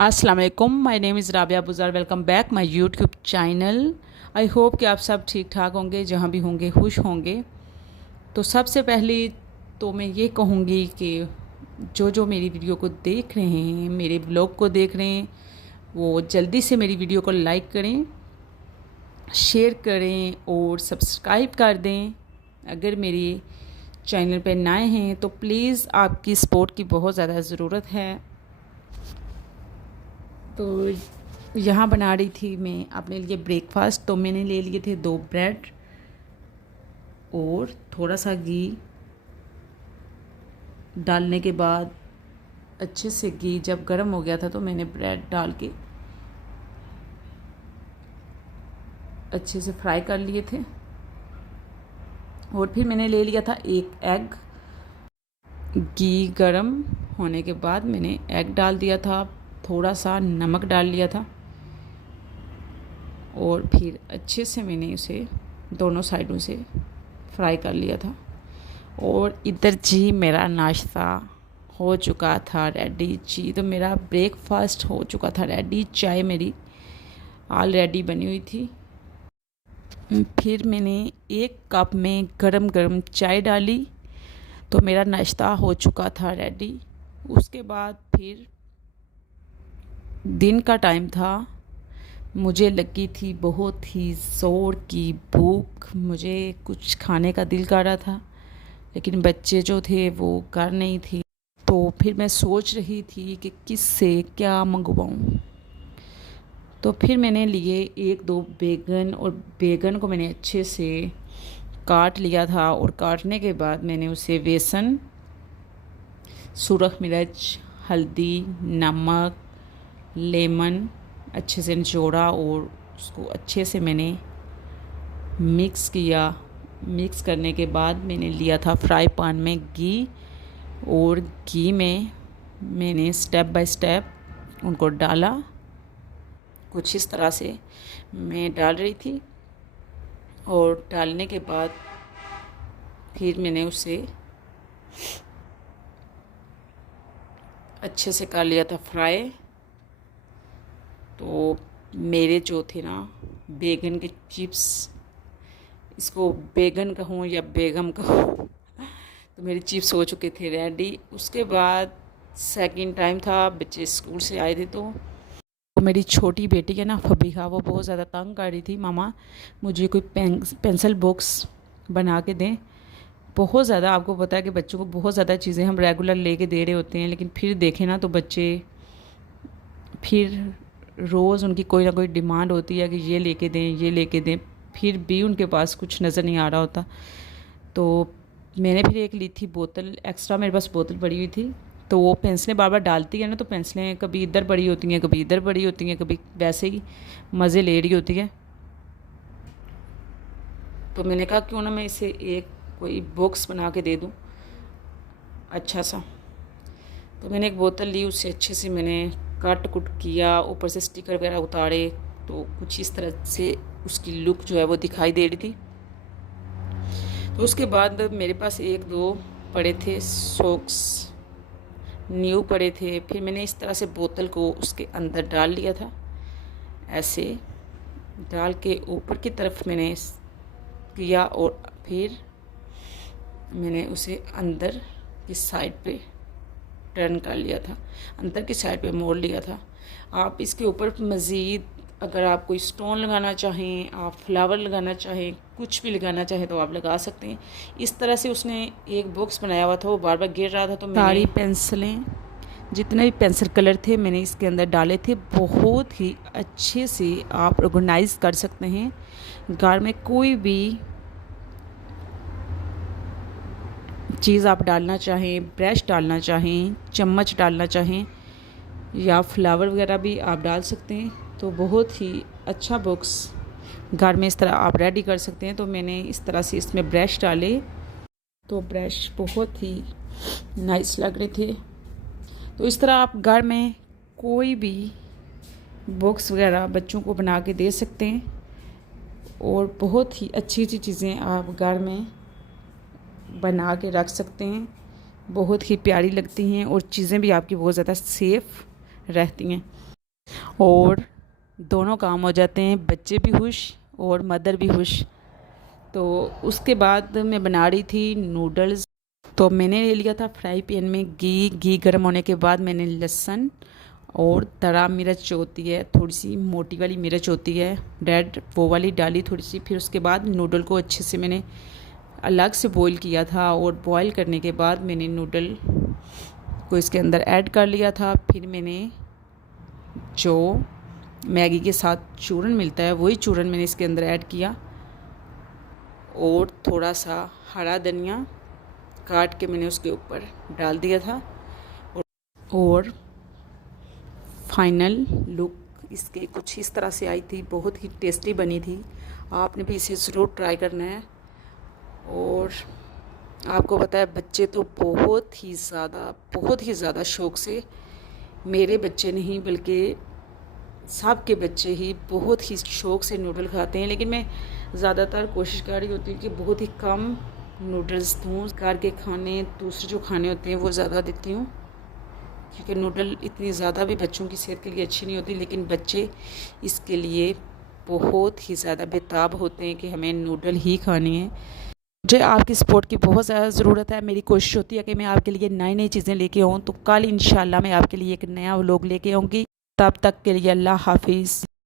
अस्सलाम वालेकुम, my name is Rabia Buzar. Welcome back my YouTube channel. I hope कि आप सब ठीक ठाक होंगे, जहाँ भी होंगे खुश होंगे। तो सबसे पहले तो मैं ये कहूँगी कि जो जो मेरी वीडियो को देख रहे हैं, मेरे ब्लॉग को देख रहे हैं, वो जल्दी से मेरी वीडियो को लाइक करें, शेयर करें और सब्सक्राइब कर दें। अगर मेरे चैनल पर नए हैं तो प्लीज़ आपकी सपोर्ट की बहुत ज़्यादा ज़रूरत है। तो यहाँ बना रही थी मैं अपने लिए ब्रेकफास्ट। तो मैंने ले लिए थे 2 ब्रेड और थोड़ा सा घी डालने के बाद अच्छे से घी जब गर्म हो गया था तो मैंने ब्रेड डाल के अच्छे से फ्राई कर लिए थे। और फिर मैंने ले लिया था 1 एग। घी गर्म होने के बाद मैंने एग डाल दिया था, थोड़ा सा नमक डाल लिया था और फिर अच्छे से मैंने उसे दोनों साइडों से फ्राई कर लिया था। और इधर जी मेरा नाश्ता हो चुका था रेडी। जी तो मेरा ब्रेकफास्ट हो चुका था रेडी। चाय मेरी ऑलरेडी बनी हुई थी। फिर मैंने 1 कप में गरम गरम चाय डाली तो मेरा नाश्ता हो चुका था रेडी। उसके बाद फिर दिन का टाइम था, मुझे लगी थी बहुत ही ज़ोर की भूख। मुझे कुछ खाने का दिल कर रहा था, लेकिन बच्चे जो थे वो कर नहीं थी। तो फिर मैं सोच रही थी कि किससे क्या मंगवाऊं। तो फिर मैंने लिए 1-2 बैगन और बैगन को मैंने अच्छे से काट लिया था। और काटने के बाद मैंने उसे बेसन, सुरख मिर्च, हल्दी, नमक, लेमन अच्छे से निचोड़ा और उसको अच्छे से मैंने मिक्स किया। मिक्स करने के बाद मैंने लिया था फ्राई पैन में घी और घी में मैंने स्टेप बाय स्टेप उनको डाला। कुछ इस तरह से मैं डाल रही थी और डालने के बाद फिर मैंने उसे अच्छे से कर लिया था फ्राई। तो मेरे जो थे ना बैगन के चिप्स, इसको बैगन कहूँ या बेगम कहूँ, तो मेरे चिप्स हो चुके थे रेडी। उसके बाद सेकंड टाइम था, बच्चे स्कूल से आए थे तो मेरी छोटी बेटी है ना फबीहा, वो बहुत ज़्यादा तंग कर रही थी, मामा मुझे कोई पेंसिल बॉक्स बना के दें। बहुत ज़्यादा, आपको पता है कि बच्चों को बहुत ज़्यादा चीज़ें हम रेगुलर लेके दे रहे होते हैं, लेकिन फिर देखें ना तो बच्चे फिर रोज़ उनकी कोई ना कोई डिमांड होती है कि ये लेके दें, ये लेके दें, फिर भी उनके पास कुछ नज़र नहीं आ रहा होता। तो मैंने फिर एक ली थी बोतल एक्स्ट्रा, मेरे पास बोतल पड़ी हुई थी। तो वो पेंसिलें बार बार डालती है ना, तो पेंसिलें कभी इधर बड़ी होती हैं, कभी इधर बड़ी होती हैं, कभी वैसे ही मज़े ले रही होती है। तो मैंने कहा क्यों ना मैं इसे एक कोई बॉक्स बना के दे दूँ अच्छा सा। तो मैंने एक बोतल ली, उससे अच्छे से मैंने कट कुट किया, ऊपर से स्टिकर वगैरह उतारे। तो कुछ इस तरह से उसकी लुक जो है वो दिखाई दे रही थी। तो उसके बाद मेरे पास 1-2 पड़े थे सॉक्स, न्यू पड़े थे। फिर मैंने इस तरह से बोतल को उसके अंदर डाल लिया था। ऐसे डाल के ऊपर की तरफ मैंने किया और फिर मैंने उसे अंदर की साइड पे टर्न कर लिया था, अंदर की साइड पे मोड़ लिया था। आप इसके ऊपर मज़ीद अगर आप कोई स्टोन लगाना चाहें, आप फ्लावर लगाना चाहें, कुछ भी लगाना चाहें तो आप लगा सकते हैं। इस तरह से उसने एक बॉक्स बनाया हुआ था, वो बार बार गिर रहा था। तो सारी पेंसिलें, जितने भी पेंसिल कलर थे मैंने इसके अंदर डाले थे। बहुत ही अच्छे से आप ऑर्गेनाइज कर सकते हैं। घर में कोई भी चीज़ आप डालना चाहें, ब्रश डालना चाहें, चम्मच डालना चाहें या फ्लावर वगैरह भी आप डाल सकते हैं। तो बहुत ही अच्छा बॉक्स घर में इस तरह आप रेडी कर सकते हैं। तो मैंने इस तरह से इसमें ब्रश डाले, तो ब्रश बहुत ही नाइस लग रहे थे। तो इस तरह आप घर में कोई भी बॉक्स वगैरह बच्चों को बना के दे सकते हैं और बहुत ही अच्छी अच्छी चीज़ें आप घर में बना के रख सकते हैं। बहुत ही प्यारी लगती हैं और चीज़ें भी आपकी बहुत ज़्यादा सेफ़ रहती हैं। और दोनों काम हो जाते हैं, बच्चे भी खुश और मदर भी खुश। तो उसके बाद मैं बना रही थी नूडल्स। तो मैंने ले लिया था फ्राई पैन में घी गर्म होने के बाद मैंने लहसुन और तरा मिर्च जो होती है, थोड़ी सी मोटी वाली मिर्च होती है रेड, वो वाली डाली थोड़ी सी। फिर उसके बाद नूडल को अच्छे से मैंने अलग से बॉईल किया था और बॉईल करने के बाद मैंने नूडल को इसके अंदर ऐड कर लिया था। फिर मैंने जो मैगी के साथ चूरन मिलता है वही चूरन मैंने इसके अंदर ऐड किया और थोड़ा सा हरा धनिया काट के मैंने उसके ऊपर डाल दिया था। और फाइनल लुक इसके कुछ इस तरह से आई थी, बहुत ही टेस्टी बनी थी। आपने भी इसे ज़रूर ट्राई करना है। और आपको पता है बच्चे तो बहुत ही ज़्यादा शौक़ से, मेरे बच्चे नहीं बल्कि सब के बच्चे ही बहुत ही शौक़ से नूडल खाते हैं। लेकिन मैं ज़्यादातर कोशिश कर रही होती हूँ कि बहुत ही कम नूडल्स दूँ, घर के खाने दूसरे जो खाने होते हैं वो ज़्यादा देती हूँ, क्योंकि नूडल इतनी ज़्यादा भी बच्चों की सेहत के लिए अच्छी नहीं होती। लेकिन बच्चे इसके लिए बहुत ही ज़्यादा बेताब होते हैं कि हमें नूडल ही खानी है। मुझे आपकी सपोर्ट की बहुत ज़्यादा ज़रूरत है। मेरी कोशिश होती है कि मैं आपके लिए नई नई चीज़ें लेके आऊँ। तो कल इंशाल्लाह मैं आपके लिए एक नया व्लॉग लेके आऊँगी। तब तक के लिए अल्लाह हाफिज़।